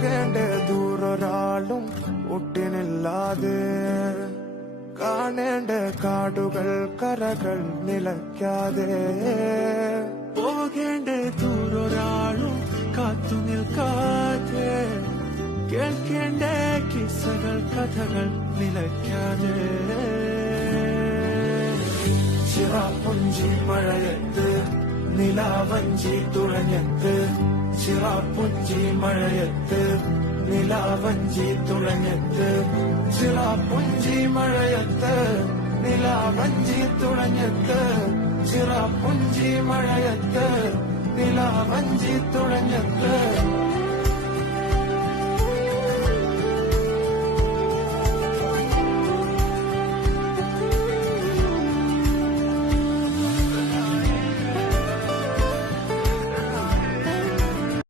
പോകേണ്ട ദൂരൊരാളും ഒട്ടിനില്ലാതെ കാണേണ്ട കാടുകൾ കരകൾ നിലയ്ക്കാതെ പോകേണ്ട ദൂരൊരാളും കാത്തു നിൽക്കാതെ കേൾക്കേണ്ട കിസ്സകൾ കഥകൾ നിലയ്ക്കാതെ ചിറാപ്പുഞ്ചി മഴയത്ത് നിലാവഞ്ചി തുഴഞ്ഞത്ത് ചിറാപ്പുഞ്ചി മഴയത്ത് നിലാവഞ്ചി തുഴഞ്ഞത്ത് ചിറാപ്പുഞ്ചി മഴയത്ത് നിലാവഞ്ചി തുഴഞ്ഞത്ത് ചിറാപ്പുഞ്ചി മഴയത്ത് നിലാവഞ്ചി തുഴഞ്ഞത്ത്